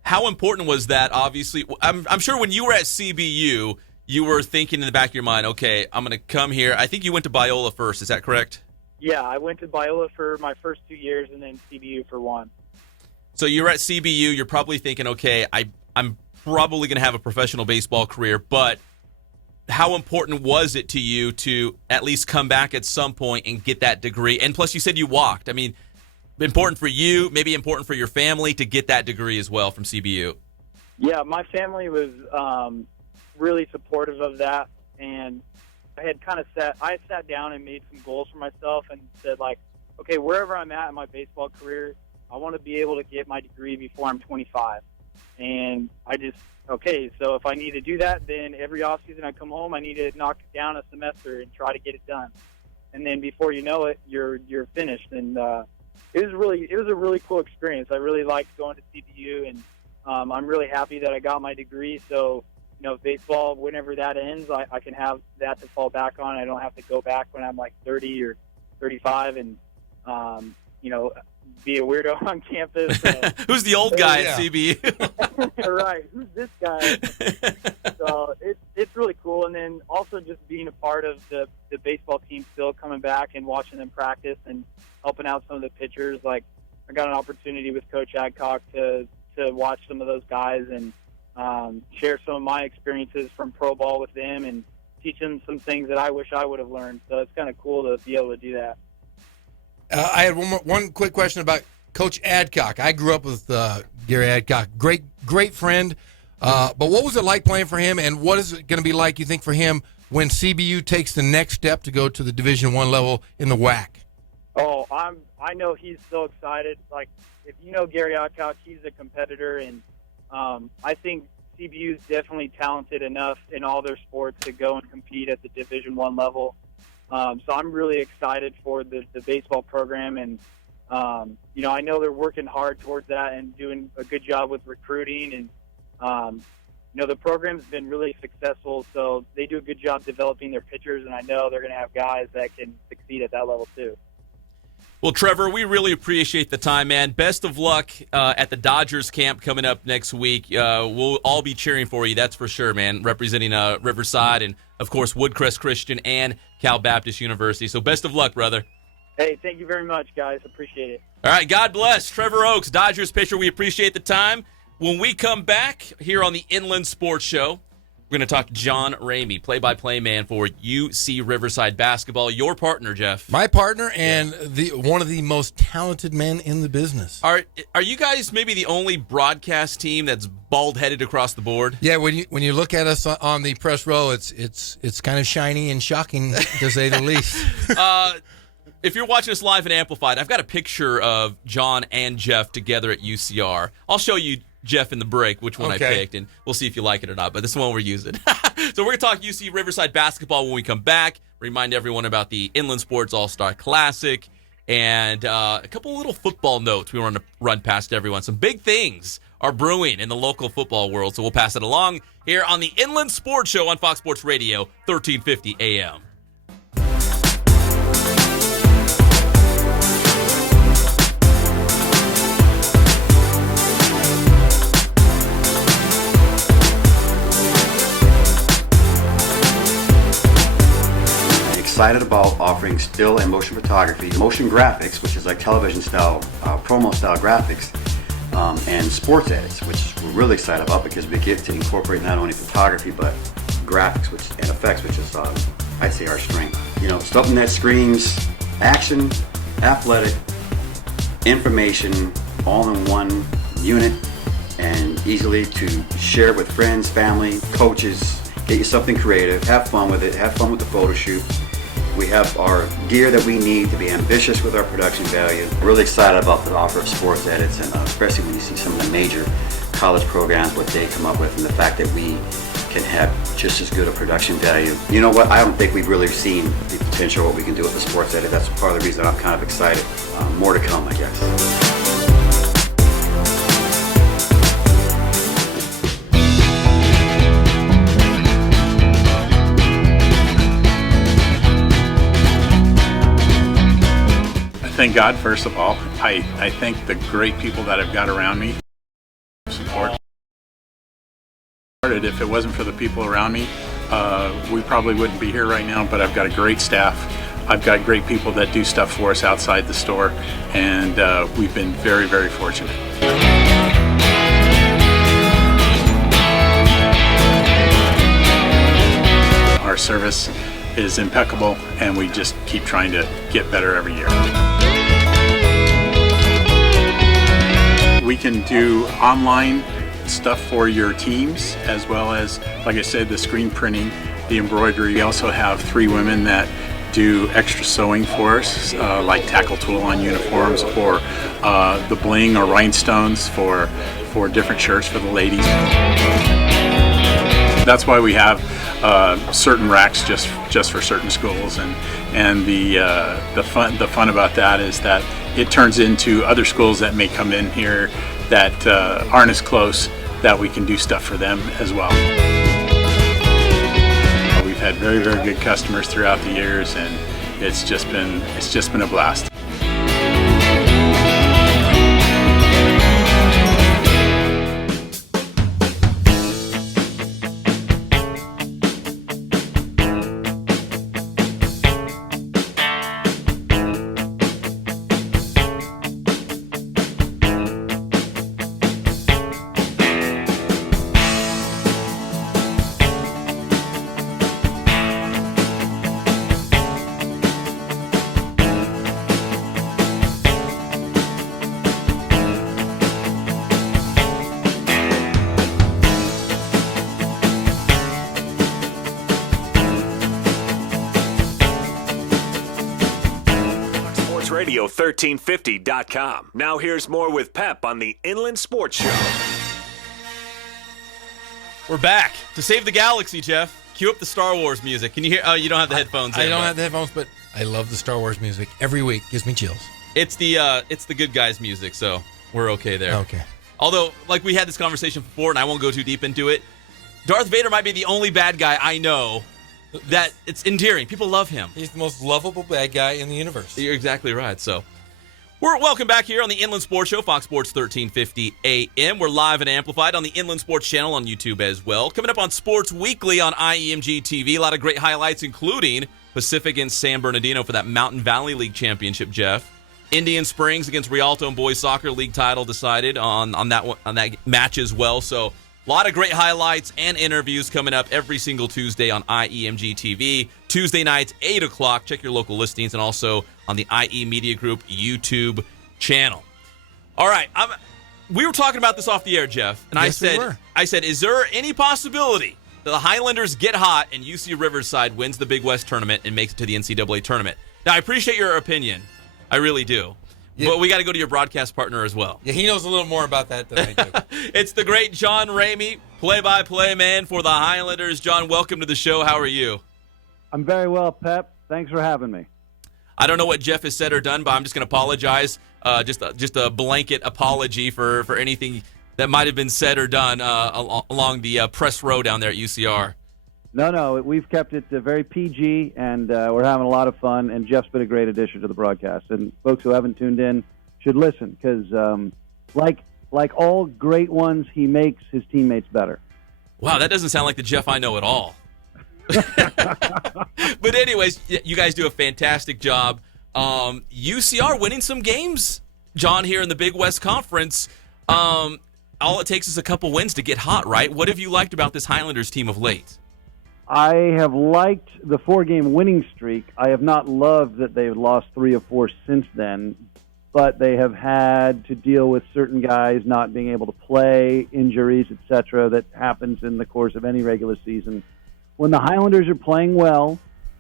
How important was that? Obviously, I'm sure when you were at CBU, you were thinking in the back of your mind, okay, I'm going to come here. I think you went to Biola first. Is that correct? Yeah, I went to Biola for my first 2 years and then CBU for 1. So you're at CBU. You're probably thinking, okay, I'm probably going to have a professional baseball career, but how important was it to you to at least come back at some point and get that degree? And plus, you said you walked. I mean, important for you, maybe important for your family to get that degree as well from CBU. Yeah, my family was really supportive of that, and I had sat down and made some goals for myself and said, like, okay, wherever I'm at in my baseball career, I want to be able to get my degree before I'm 25. And okay, so if I need to do that, then every offseason I come home, I need to knock down a semester and try to get it done. And then before you know it, you're finished. And it was a really cool experience. I really liked going to CBU, and I'm really happy that I got my degree. So, baseball, whenever that ends, I can have that to fall back on. I don't have to go back when I'm like 30 or 35 and, be a weirdo on campus. Who's the old guy at CBU? Right. Who's this guy? So it's really cool. And then also just being a part of the baseball team still, coming back and watching them practice and helping out some of the pitchers. Like, I got an opportunity with Coach Adcock to watch some of those guys and share some of my experiences from pro ball with them and teach them some things that I wish I would have learned. So it's kind of cool to be able to do that. I had one quick question about Coach Adcock. I grew up with Gary Adcock, great friend. But what was it like playing for him, and what is it going to be like, you think, for him when CBU takes the next step to go to the Division I level in the WAC? Oh, I know he's so excited. Like, if you know Gary Adcock, he's a competitor, and I think CBU is definitely talented enough in all their sports to go and compete at the Division I level. So I'm really excited for the baseball program, and I know they're working hard towards that and doing a good job with recruiting, and the program's been really successful, so they do a good job developing their pitchers, and I know they're going to have guys that can succeed at that level too. Well, Trevor, we really appreciate the time, man. Best of luck at the Dodgers camp coming up next week. We'll all be cheering for you, that's for sure, man, representing Riverside and, of course, Woodcrest Christian and Cal Baptist University. So best of luck, brother. Hey, thank you very much, guys. Appreciate it. All right, God bless. Trevor Oaks, Dodgers pitcher, we appreciate the time. When we come back here on the Inland Sports Show, we're going to talk to John Ramey, play-by-play man for UC Riverside basketball. Your partner, Jeff. My partner and one of the most talented men in the business. Are you guys maybe the only broadcast team that's bald-headed across the board? Yeah, when you look at us on the press row, it's kind of shiny and shocking, to say the least. If you're watching us live and amplified, I've got a picture of John and Jeff together at UCR. I'll show you Jeff in the break which one I picked, and we'll see if you like it or not, but this is the one we're using. So we're going to talk UC Riverside basketball when we come back, remind everyone about the Inland Sports All-Star Classic, and a couple little football notes we want to run past everyone. Some big things are brewing in the local football world, so we'll pass it along here on the Inland Sports Show on Fox Sports Radio, 1350 AM. Excited about offering still and motion photography, motion graphics, which is like television style, promo style graphics, and sports edits, which we're really excited about because we get to incorporate not only photography but graphics and effects, which is I'd say our strength. Something that screams action, athletic, information, all in one unit, and easily to share with friends, family, coaches. Get you something creative, have fun with it, have fun with the photo shoot. We have our gear that we need to be ambitious with our production value. Really excited about the offer of sports edits, and especially when you see some of the major college programs, what they come up with, and the fact that we can have just as good a production value. You know what? I don't think we've really seen the potential of what we can do with the sports edit. That's part of the reason I'm kind of excited. More to come, I guess. thank God, first of all. I thank the great people that I've got around me. Support. If it wasn't for the people around me, we probably wouldn't be here right now, but I've got a great staff. I've got great people that do stuff for us outside the store, and we've been very, very fortunate. Our service is impeccable, and we just keep trying to get better every year. We can do online stuff for your teams, as well as, like I said, the screen printing, the embroidery. We also have 3 women that do extra sewing for us, like tackle tool on uniforms, or the bling or rhinestones for different shirts for the ladies. That's why we have certain racks just for certain schools, and the fun about that is that it turns into other schools that may come in here that aren't as close, that we can do stuff for them as well. We've had very, very good customers throughout the years, and it's just been a blast. Radio1350.com. Now here's more with Pep on the Inland Sports Show. We're back to save the galaxy, Jeff. Cue up the Star Wars music. Can you hear? Oh, you don't have the headphones. I don't have the headphones, but I love the Star Wars music. Every week gives me chills. It's the good guys music, so we're okay there. Okay. Although, like we had this conversation before, and I won't go too deep into it, Darth Vader might be the only bad guy I know that it's endearing. People love him. He's the most lovable bad guy in the universe. You're exactly right. So we're welcome back here on the Inland Sports Show, Fox Sports 1350 AM. We're live and amplified on the Inland Sports channel on YouTube as well. Coming up on Sports Weekly on IEMG TV, a lot of great highlights, including Pacific against San Bernardino for that Mountain Valley League championship, Jeff. Indian Springs against Rialto and boys soccer league title decided on that match as well. So a lot of great highlights and interviews coming up every single Tuesday on IEMG TV. Tuesday nights, 8 o'clock. Check your local listings, and also on the IE Media Group YouTube channel. All right. We were talking about this off the air, Jeff, and yes, I said, is there any possibility that the Highlanders get hot and UC Riverside wins the Big West tournament and makes it to the NCAA tournament? Now, I appreciate your opinion. I really do. Yeah. But we got to go to your broadcast partner as well. Yeah, he knows a little more about that than I do. It's the great John Ramey, play-by-play man for the Highlanders. John, welcome to the show. How are you? I'm very well, Pep. Thanks for having me. I don't know what Jeff has said or done, but I'm just going to apologize. Just a blanket apology for anything that might have been said or done along the press row down there at UCR. No, we've kept it very PG, and we're having a lot of fun, and Jeff's been a great addition to the broadcast. And folks who haven't tuned in should listen, because like all great ones, he makes his teammates better. Wow, that doesn't sound like the Jeff I know at all. But anyways, you guys do a fantastic job. UCR winning some games, John, here in the Big West Conference. All it takes is a couple wins to get hot, right? What have you liked about this Highlanders team of late? I have liked the 4-game winning streak. I have not loved that they've lost 3 or 4 since then, but they have had to deal with certain guys not being able to play, injuries, etc., that happens in the course of any regular season. When the Highlanders are playing well,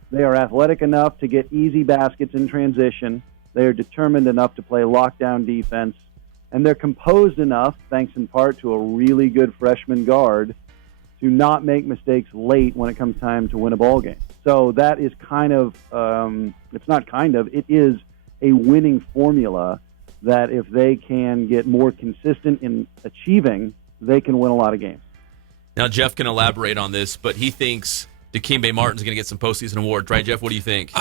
they are athletic enough to get easy baskets in transition. They are determined enough to play lockdown defense, and they're composed enough, thanks in part to a really good freshman guard, to not make mistakes late when it comes time to win a ball game. So that is it is a winning formula that if they can get more consistent in achieving, they can win a lot of games. Now, Jeff can elaborate on this, but he thinks Dikembe Martin's going to get some postseason awards, right, Jeff? What do you think?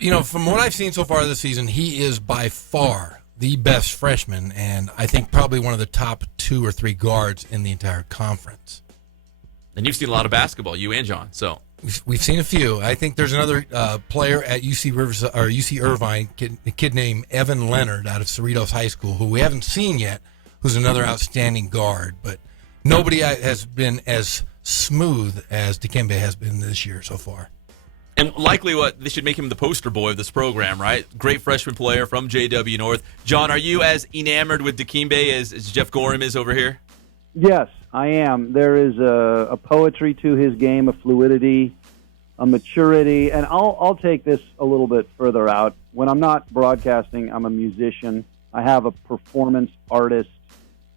From what I've seen so far this season, he is by far the best freshman, and I think probably one of the top 2 or 3 guards in the entire conference. And you've seen a lot of basketball, you and John. So we've seen a few. I think there's another player at UC Irvine, a kid named Evan Leonard out of Cerritos High School, who we haven't seen yet, who's another outstanding guard. But nobody has been as smooth as Dikembe has been this year so far. And likely they should make him the poster boy of this program, right? Great freshman player from JW North. John, are you as enamored with Dikembe as Jeff Gorham is over here? Yes, I am. There is a poetry to his game, a fluidity, a maturity, and I'll take this a little bit further out. When I'm not broadcasting, I'm a musician. I have a performance artist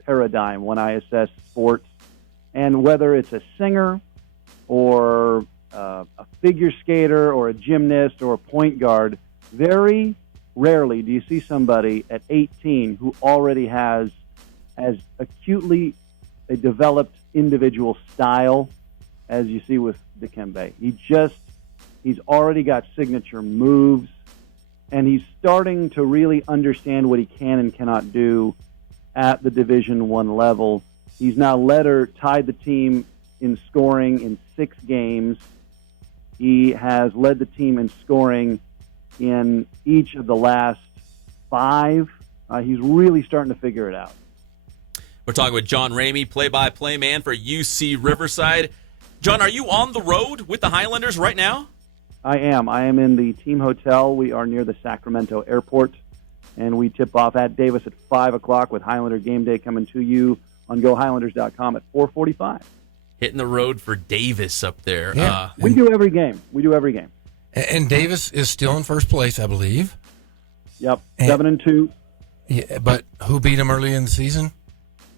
paradigm when I assess sports. And whether it's a singer or a figure skater or a gymnast or a point guard, very rarely do you see somebody at 18 who already has as acutely a developed individual style as you see with Dikembe. He's already got signature moves, and he's starting to really understand what he can and cannot do at the Division I level. He's now tied the team in scoring in 6 games. He has led the team in scoring in each of the last 5. He's really starting to figure it out. We're talking with John Ramey, play-by-play man for UC Riverside. John, are you on the road with the Highlanders right now? I am. I am in the team hotel. We are near the Sacramento airport, and we tip off at Davis at 5 o'clock with Highlander Game Day coming to you on GoHighlanders.com at 4:45. Hitting the road for Davis up there. Yeah. We do every game. And Davis is still in first place, I believe. Yep, 7-2. Yeah, but who beat him early in the season?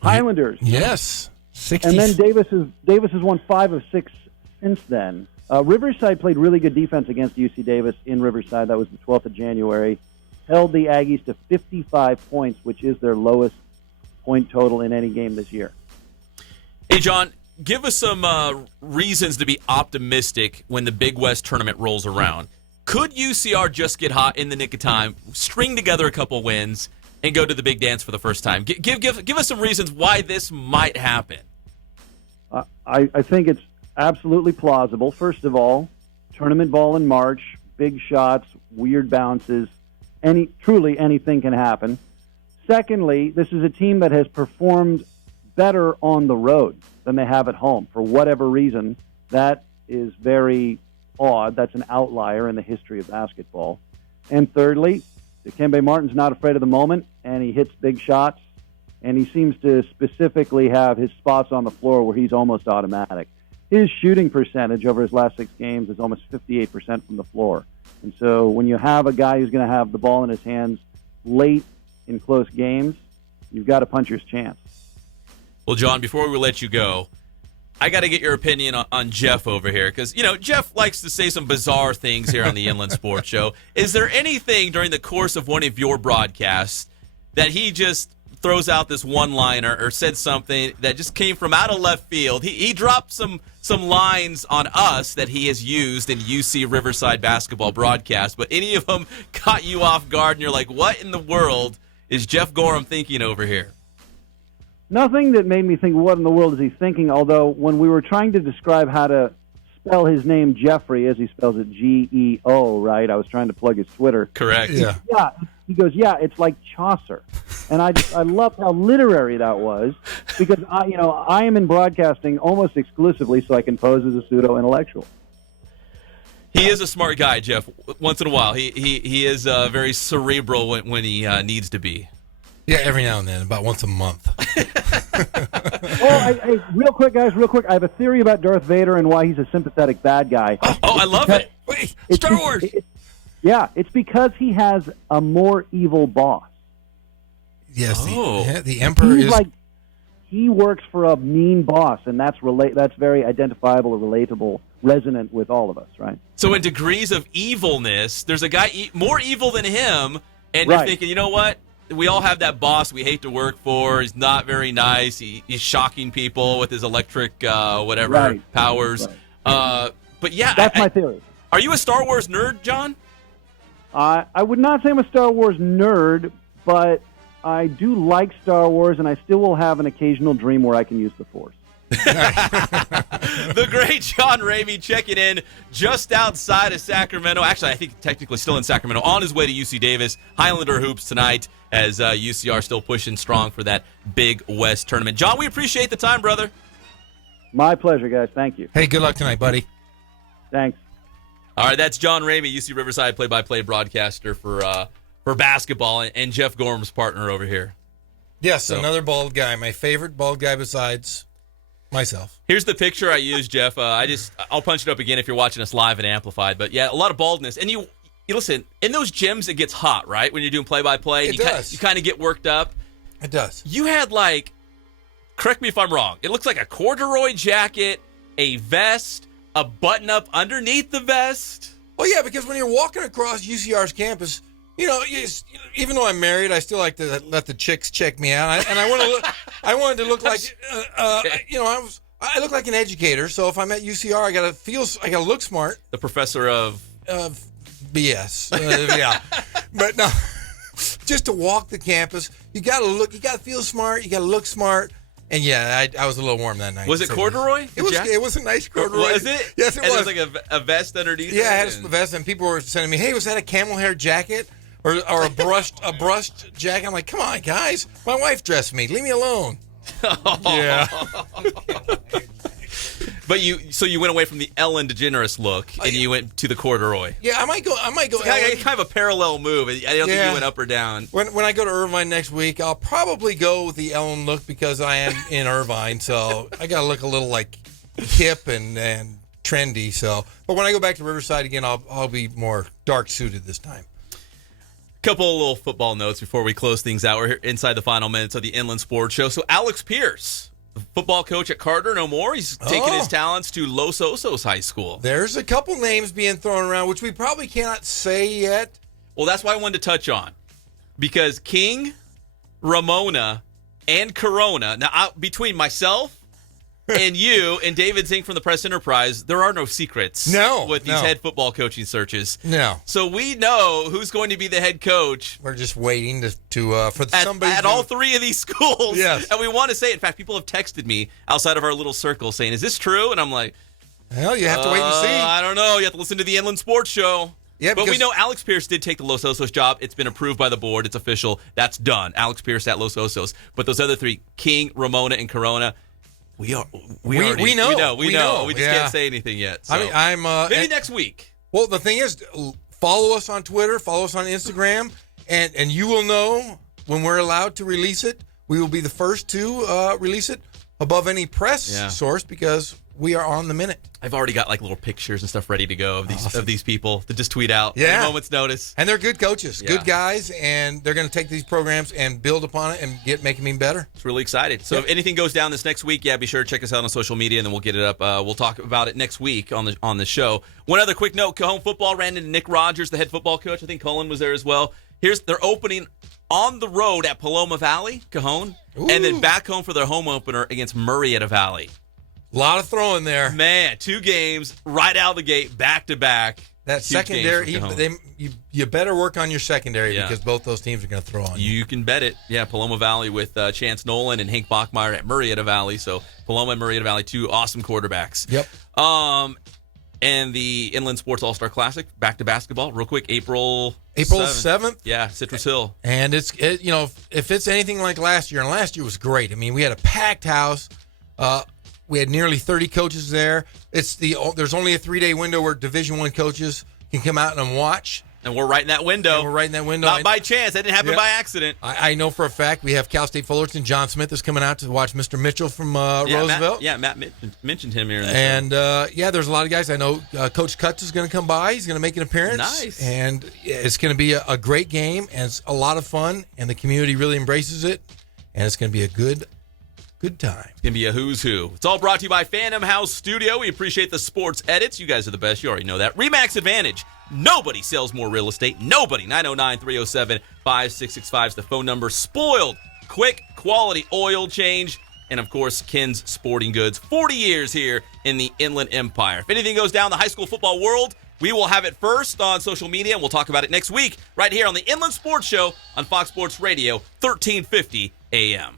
Highlanders. Yes. 60. And then Davis has won 5 of 6 since then. Riverside played really good defense against UC Davis in Riverside. That was the 12th of January. Held the Aggies to 55 points, which is their lowest point total in any game this year. Hey, John, give us some reasons to be optimistic when the Big West tournament rolls around. Could UCR just get hot in the nick of time, string together a couple wins, and go to the big dance for the first time? Give us some reasons why this might happen. I think it's absolutely plausible. First of all, tournament ball in March, big shots, weird bounces. Truly anything can happen. Secondly, this is a team that has performed better on the road than they have at home. For whatever reason, that is very odd. That's an outlier in the history of basketball. And thirdly, Dikembe Martin's not afraid of the moment, and he hits big shots, and he seems to specifically have his spots on the floor where he's almost automatic. His shooting percentage over his last 6 games is almost 58% from the floor. And so when you have a guy who's going to have the ball in his hands late in close games, you've got a puncher's chance. Well, John, before we let you go, I got to get your opinion on Jeff over here because, Jeff likes to say some bizarre things here on the Inland Sports Show. Is there anything during the course of one of your broadcasts that he just throws out this one-liner or said something that just came from out of left field? He dropped some lines on us that he has used in UC Riverside basketball broadcasts, but any of them caught you off guard and you're like, what in the world is Jeff Gorham thinking over here? Nothing that made me think, what in the world is he thinking? Although when we were trying to describe how to spell his name, Jeffrey, as he spells it, G-E-O, right? I was trying to plug his Twitter. Correct. Yeah. He goes, it's like Chaucer. And I loved how literary that was because, I am in broadcasting almost exclusively so I can pose as a pseudo-intellectual. He is a smart guy, Jeff. Once in a while. He is very cerebral when he needs to be. Yeah, every now and then, about once a month. Real quick, guys, I have a theory about Darth Vader and why he's a sympathetic bad guy. Oh, I love it. Wait, Star Wars. It's because he has a more evil boss. Yes, the Emperor is... he works for a mean boss, and that's very identifiable or relatable, resonant with all of us, right? So in degrees of evilness, there's a guy more evil than him, and you're thinking, you know what? We all have that boss we hate to work for. He's not very nice. He's shocking people with his electric powers. Right. But yeah. That's my theory. Are you a Star Wars nerd, John? I would not say I'm a Star Wars nerd, but I do like Star Wars, and I still will have an occasional dream where I can use the Force. The great John Ramey checking in just outside of Sacramento. Actually, I think technically still in Sacramento, on his way to UC Davis. Highlander hoops tonight as UCR still pushing strong for that Big West tournament. John, we appreciate the time, brother. My pleasure, guys. Thank you. Hey, good luck tonight, buddy. Thanks. All right, that's John Ramey, UC Riverside play-by-play broadcaster for basketball, and Jeff Gorham's partner over here. Yes, another bald guy. My favorite bald guy besides myself. Here's the picture I used, Jeff. I'll punch it up again if you're watching us live and amplified. But yeah, a lot of baldness. And you listen, in those gyms, it gets hot, right? When you're doing play-by-play. It does. You kind of get worked up. It does. You had correct me if I'm wrong, it looks like a corduroy jacket, a vest, a button-up underneath the vest. Oh, yeah, because when you're walking across UCR's campus, even though I'm married, I still like to let the chicks check me out. I wanted to look like, I look like an educator. So if I'm at UCR, I gotta look smart. The professor of BS. Yeah, but no, just to walk the campus, you gotta feel smart, you gotta look smart. And yeah, I was a little warm that night. Was it corduroy? It was a nice corduroy. Was it? Yes, it was. And there was a vest underneath. Yeah, I had a vest, and people were sending me, "Hey, was that a camel hair jacket or a brushed jacket?" I'm like, "Come on, guys, my wife dressed me. Leave me alone." Yeah. But you went away from the Ellen DeGeneres look and you went to the corduroy. Yeah, I might go. It's kind of a parallel move. I don't think you went up or down. When I go to Irvine next week, I'll probably go with the Ellen look because I am in Irvine, so I got to look a little hip and trendy. So, but when I go back to Riverside again, I'll be more dark suited this time. Couple of little football notes before we close things out. We're here inside the final minutes of the Inland Sports Show. So Alex Pierce, the football coach at Carter, no more. He's taking his talents to Los Osos High School. There's a couple names being thrown around, which we probably cannot say yet. Well, that's why I wanted to touch on. Because King, Ramona, and Corona, now between myself and you and David Zink from the Press Enterprise, there are no secrets with these head football coaching searches. No. So we know who's going to be the head coach. We're just waiting for somebody at all three of these schools. Yes. And we want to say, in fact, people have texted me outside of our little circle saying, "Is this true?" And I'm like, well, you have to wait and see. I don't know. You have to listen to the Inland Sports Show. Yeah, but we know Alex Pierce did take the Los Osos job. It's been approved by the board. It's official. That's done. Alex Pierce at Los Osos. But those other three, King, Ramona, and Corona, we know. We just can't say anything yet. So. I'm maybe next week. Well, the thing is, follow us on Twitter, follow us on Instagram, and you will know when we're allowed to release it. We will be the first to release it above any press source because we are on the minute. I've already got little pictures and stuff ready to go of these people to just tweet out at a moment's notice. And they're good coaches, good guys, and they're going to take these programs and build upon it and make them even better. It's really excited. So if anything goes down this next week, be sure to check us out on social media, and then we'll get it up. We'll talk about it next week on the show. One other quick note: Cajon football ran into Nick Rogers, the head football coach. I think Cullen was there as well. They're opening on the road at Paloma Valley, Cajon, and then back home for their home opener against Murrieta Valley. A lot of throwing there. Man, 2 games right out of the gate, back-to-back. That secondary, you better work on your secondary because both those teams are going to throw on you. You can bet it. Yeah, Paloma Valley with Chance Nolan and Hank Bachmeyer at Murrieta Valley. So Paloma and Murrieta Valley, 2 awesome quarterbacks. Yep. And the Inland Sports All-Star Classic, back to basketball, real quick, April 7th. Yeah, Citrus Hill. And if it's anything like last year, and last year was great. I mean, we had a packed house. We had nearly 30 coaches there. There's only a 3-day window where Division I coaches can come out and watch. And we're right in that window. Not by chance. That didn't happen by accident. I know for a fact we have Cal State Fullerton. John Smith is coming out to watch Mr. Mitchell from Roosevelt. Matt mentioned him here. And there's a lot of guys. I know Coach Cutts is going to come by. He's going to make an appearance. Nice. And it's going to be a great game, and it's a lot of fun, and the community really embraces it, and it's going to be a good time. It's going to be a who's who. It's all brought to you by Phantom House Studio. We appreciate the sports edits. You guys are the best. You already know that. RE/MAX Advantage. Nobody sells more real estate. Nobody. 909-307-5665 is the phone number. Spoiled. Quick, quality oil change. and, of course, Ken's Sporting Goods. 40 years here in the Inland Empire. If anything goes down the high school football world, we will have it first on social media, and we'll talk about it next week right here on the Inland Sports Show on Fox Sports Radio, 1350 AM.